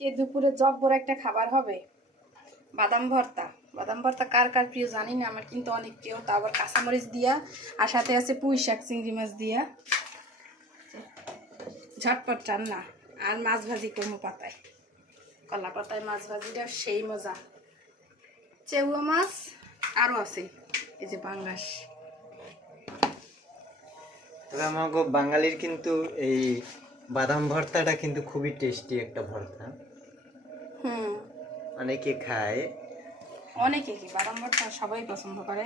কে দুপুরে জব্বর একটা খাবার হবে বাদাম ভর্তা। বাদাম ভর্তা কার কার প্রিয় জানি না, আমার কিন্তু অনেক প্রিয়। তা আবার কাঁচামরিচ দিয়া, আর সাথে আছে পুঁই শাক চিংড়ি মাছ দিয়া, ঝটপট রান্না। আর মাছ ভাজি করবো পাতায়, কলা পাতায় মাছ ভাজিটা সেই মজা। চেউয়া মাছ আরও আছে, এই যে পাঙ্গাস। তবে আমাকে বাঙালির কিন্তু এই বাদাম ভর্তাটা কিন্তু খুবই টেস্টি একটা ভর্তা। অনেকে খায়, অনেকে কি বাদাম ভর্তা সবাই পছন্দ করে।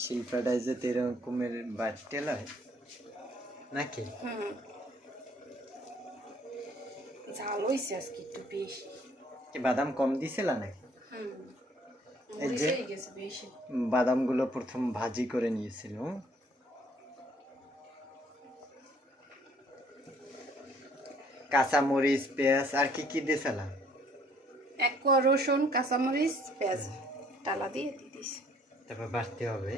শিল্পাটায় যে এরকমের বাটতে লয় নাকি? ঝাল হয়েছে আজকে একটু বেশি। বাদাম কম দিছিল নাকি? এই যে বাদামগুলো প্রথম ভাজি করে নিয়েছিল, কাঁচা মরিচ পেঁয়াজ আর কি কি দিয়েছিল? এক কোয়া রসুন কাঁচামরিচ পেঁয়াজ টালা দিয়ে দিস। তারপর বাড়তে হবে।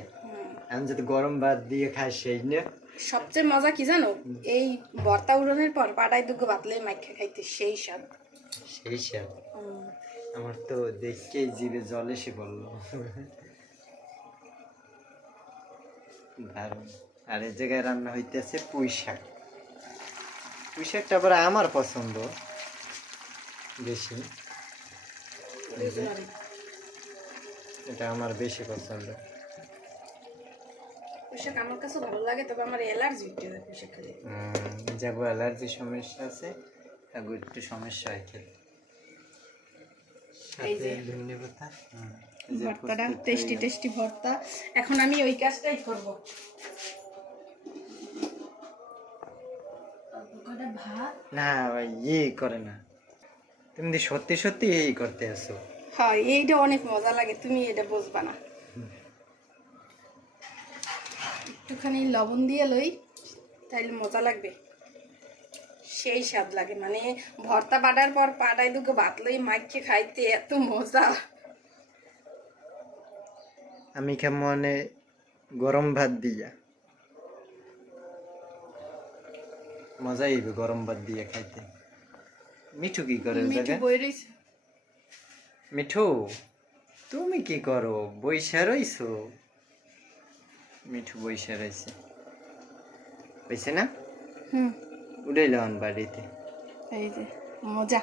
এখন যদি গরম ভাত দিয়ে খাই সেই না। সবচেয়ে মজা কি জানো, এই ভর্তা উড়ানোর পর পাটায় দুগো বাতলে মাইখা খাইতে সেই স্বাদ। সেই স্বাদ আমার তো দেখেই জিভে জল এসে পড়লো। দারুণ। আর এই জায়গায় রান্না হইতেছে পুঁই শাক। পুঁই শাকটা আবার আমার পছন্দ বেশি, এটা আমার বেশি পছন্দ। পোশাক আমার কাছে ভালো লাগে, তবে আমার অ্যালার্জি হচ্ছে পোশাক খেলে। যাবো অ্যালার্জি সমস্যা আছে, তারপর একটু সমস্যা হয় খেলে। ধন্যবাদ। ভর্তাটা টেস্টি টেস্টি ভর্তা। এখন আমি ওই কাজটাই করব। না ইয়ে করে না, তুমি সত্যি সত্যি এই করতে আসো। হ্যাঁ, এইটা অনেক মজা লাগে, তুমি এটা বুঝবা না। একটুখানি লবণ দিয়ে লই, তাইলে মজা লাগবে, সেই স্বাদ লাগে। মানে ভর্তা বাটার পর পাটায় দুটো ভাত লই মাইকে খাইতে এত মজা। আমি কেমনে গরম ভাত দিয়া মজা আইবে, গরম ভাত দিয়ে খাইতে। মিঠু কি করে? মিঠু তুমি কি করো? বইসা রইছো? মিঠু বইসা রইছে, হইছে না? উড়াইলাম বাড়িতে। এই যে মজা।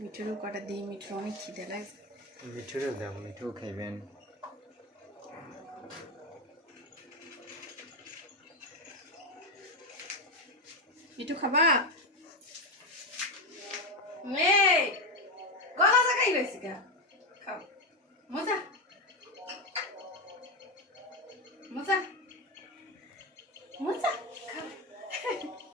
মিঠুরও কটা দিই, মিঠুর অনেক খিদে লাগছে। মিঠুরও দাও, মিঠুও খাইবেন। মিঠু খাবা? মেয়ে গলা জাগাই রয়েছে গা, খাও। মজা মজা মজা।